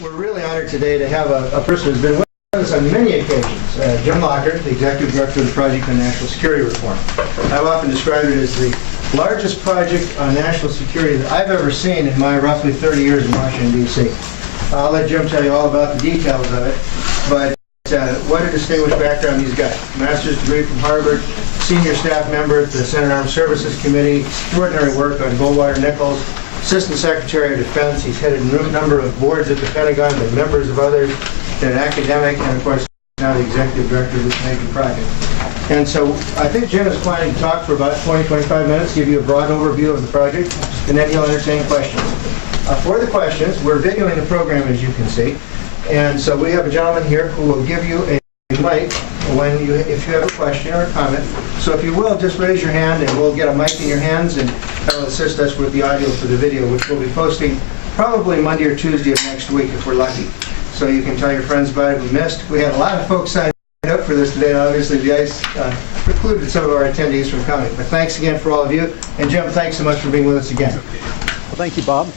We're really honored today to have a person who's been with us on many occasions, Jim Locher, the Executive Director of the Project on National Security Reform. I've often described it as the largest project on national security that I've ever seen in my roughly 30 years in Washington, D.C. I'll let Jim tell you all about the details of it, but what a distinguished background he's got. Master's degree from Harvard, senior staff member at the Senate Armed Services Committee, extraordinary work on Goldwater-Nichols, Assistant Secretary of Defense. He's headed a number of boards at the Pentagon, been members of others, been an academic, and of course now the Executive Director of this major project. And so I think Jim is planning to talk for about 20-25 minutes, give you a broad overview of the project, and then he'll entertain questions. For the questions, we're videoing the program, as you can see, and so we have a gentleman here who will give you a mic if you have a question or a comment. So if you will, just raise your hand and we'll get a mic in your hands, and that will assist us with the audio for the video, which we'll be posting probably Monday or Tuesday of next week if we're lucky. So you can tell your friends about it we missed. We had a lot of folks sign up for this today, and obviously the ice precluded some of our attendees from coming. But thanks again for all of you. And Jim, thanks so much for being with us again. Well, thank you, Bob.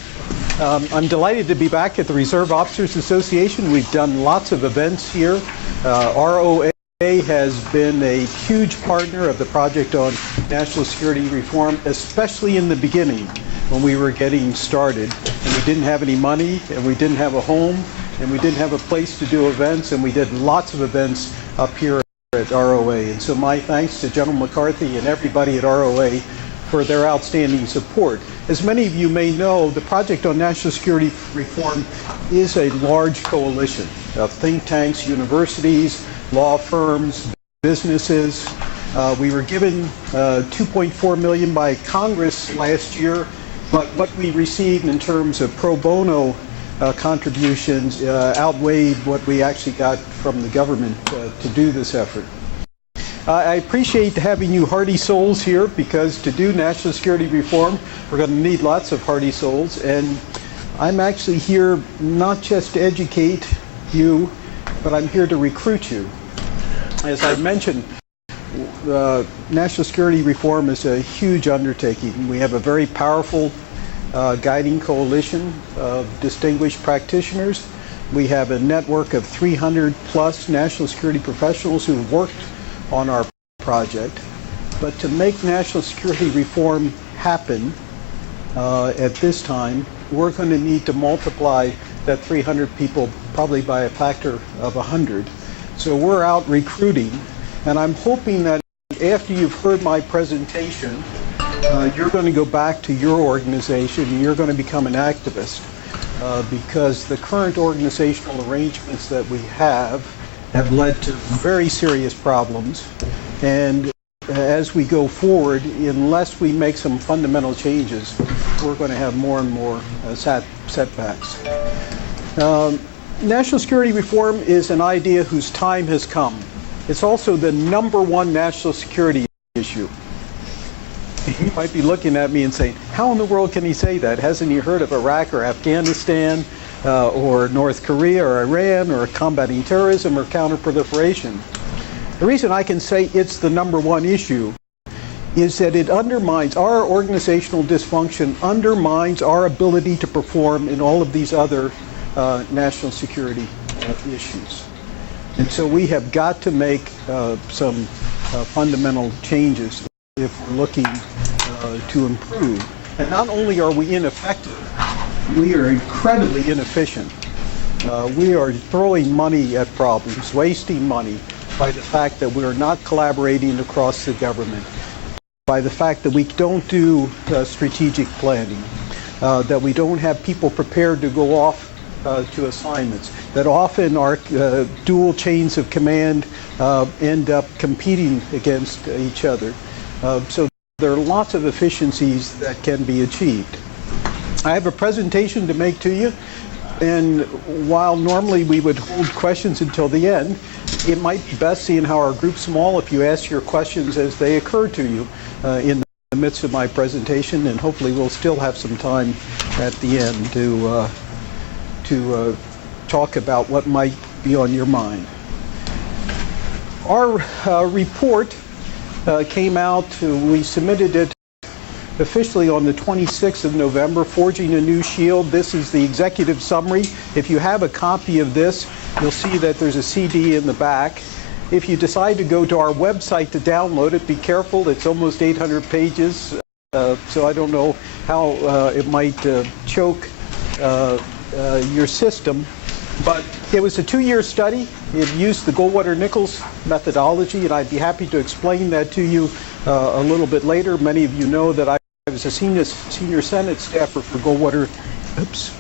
I'm delighted to be back at the Reserve Officers Association. We've done lots of events here. ROA has been a huge partner of the Project on National Security Reform, especially in the beginning when we were getting started. And we didn't have any money, and we didn't have a home, and we didn't have a place to do events, and we did lots of events up here at ROA. And so my thanks to General McCarthy and everybody at ROA for their outstanding support. As many of you may know, the Project on National Security Reform is a large coalition of think tanks, universities, law firms, businesses. We were given $2.4 million by Congress last year, but what we received in terms of pro bono contributions outweighed what we actually got from the government to do this effort. I appreciate having you hardy souls here, because to do national security reform, we're going to need lots of hardy souls. And I'm actually here not just to educate you, but I'm here to recruit you. As I mentioned, national security reform is a huge undertaking. We have a very powerful guiding coalition of distinguished practitioners. We have a network of 300 plus national security professionals who've worked on our project. But to make national security reform happen at this time, we're going to need to multiply that 300 people probably by a factor of 100. So we're out recruiting, and I'm hoping that after you've heard my presentation, you're going to go back to your organization and you're going to become an activist, because the current organizational arrangements that we have led to very serious problems. And as we go forward, unless we make some fundamental changes, we're going to have more and more setbacks. National security reform is an idea whose time has come. It's also the #1 national security issue. You might be looking at me and saying, how in the world can he say that? Hasn't he heard of Iraq or Afghanistan or North Korea or Iran or combating terrorism or counterproliferation? The reason I can say it's the #1 issue is that it undermines our organizational dysfunction, undermines our ability to perform in all of these other national security issues. And so we have got to make some fundamental changes if we're looking to improve. And not only are we ineffective, we are incredibly inefficient. We are throwing money at problems, wasting money by the fact that we are not collaborating across the government, by the fact that we don't do strategic planning, that we don't have people prepared to go off to assignments, that often our dual chains of command end up competing against each other. So there are lots of efficiencies that can be achieved. I have a presentation to make to you, and while normally we would hold questions until the end, it might be best, seeing how our group's small, if you ask your questions as they occur to you in the midst of my presentation, and hopefully we'll still have some time at the end to talk about what might be on your mind. Our report came out, we submitted it officially on the 26th of November, Forging a New Shield. This is the executive summary. If you have a copy of this, you'll see that there's a CD in the back. If you decide to go to our website to download it, be careful. It's almost 800 pages, so I don't know how it might choke your system. But it was a 2-year study. It used the Goldwater-Nichols methodology, and I'd be happy to explain that to you a little bit later. Many of you know that I was a senior Senate staffer for Goldwater. Oops.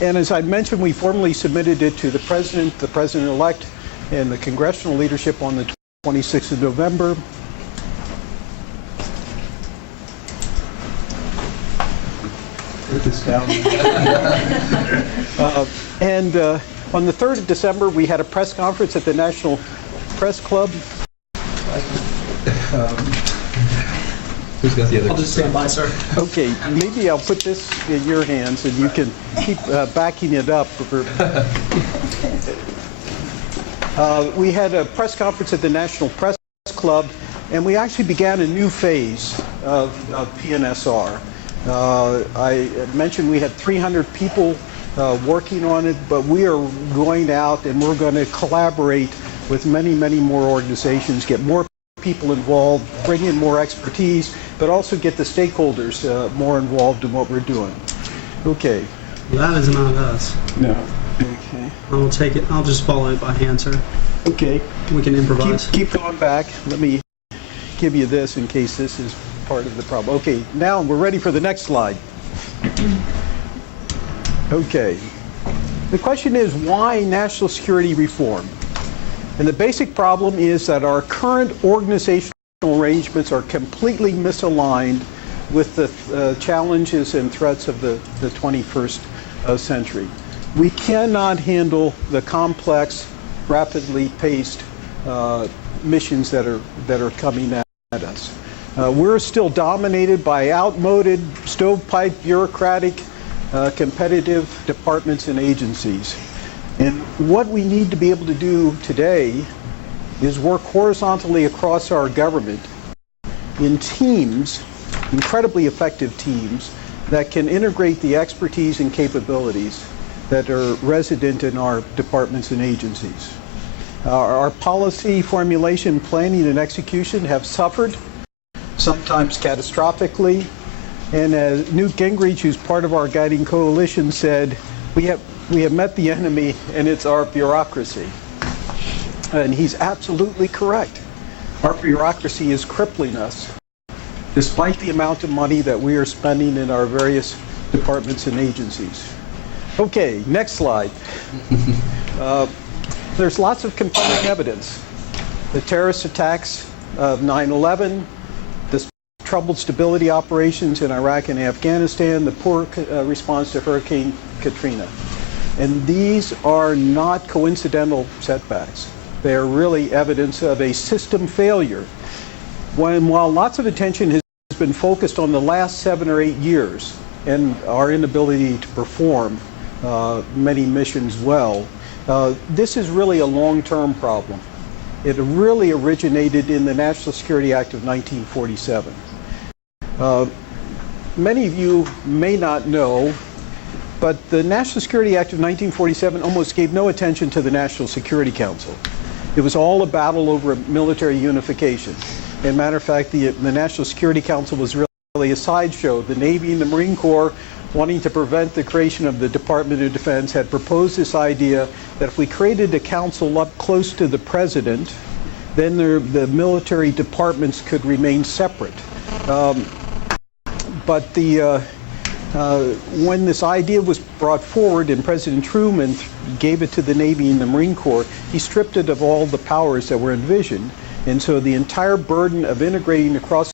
And as I mentioned, we formally submitted it to the President-elect, and the congressional leadership on the 26th of November. Put this down. And on the 3rd of December, we had a press conference at the National Press Club. Who's got the other? I'll just stand by, sir. Okay, maybe I'll put this in your hands and you can keep backing it up. We had a press conference at the National Press Club, and we actually began a new phase of PNSR. I mentioned we had 300 people working on it, but we are going out and we're going to collaborate with many, many more organizations, get more people involved, bring in more expertise, but also get the stakeholders more involved in what we're doing. Okay. That is not us. No. Okay. I will take it. I'll just follow it by hand, sir. Okay. We can improvise. Keep going back. Let me give you this in case this is part of the problem. Okay, now we're ready for the next slide. Okay. The question is, why national security reform? And the basic problem is that our current organizational arrangements are completely misaligned with the challenges and threats of the 21st century. We cannot handle the complex, rapidly paced missions that are coming at us. We're still dominated by outmoded, stovepipe, bureaucratic, competitive departments and agencies. And what we need to be able to do today is work horizontally across our government in teams, incredibly effective teams, that can integrate the expertise and capabilities that are resident in our departments and agencies. Our policy formulation, planning, and execution have suffered, sometimes catastrophically. And as Newt Gingrich, who's part of our guiding coalition, said, we have met the enemy, and it's our bureaucracy. And he's absolutely correct. Our bureaucracy is crippling us, despite the amount of money that we are spending in our various departments and agencies. Okay, next slide. There's lots of compelling evidence. The terrorist attacks of 9/11, the troubled stability operations in Iraq and Afghanistan, the poor response to Hurricane Katrina. And these are not coincidental setbacks. They are really evidence of a system failure. While lots of attention has been focused on the last 7 or 8 years and our inability to perform many missions well, this is really a long-term problem. It really originated in the National Security Act of 1947. Many of you may not know, but the National Security Act of 1947 almost gave no attention to the National Security Council. It was all a battle over military unification. As a matter of fact, the National Security Council was really a sideshow. The Navy and the Marine Corps, wanting to prevent the creation of the Department of Defense, had proposed this idea that if we created a council up close to the president, then the military departments could remain separate. But when this idea was brought forward and President Truman gave it to the Navy and the Marine Corps, he stripped it of all the powers that were envisioned. And so the entire burden of integrating across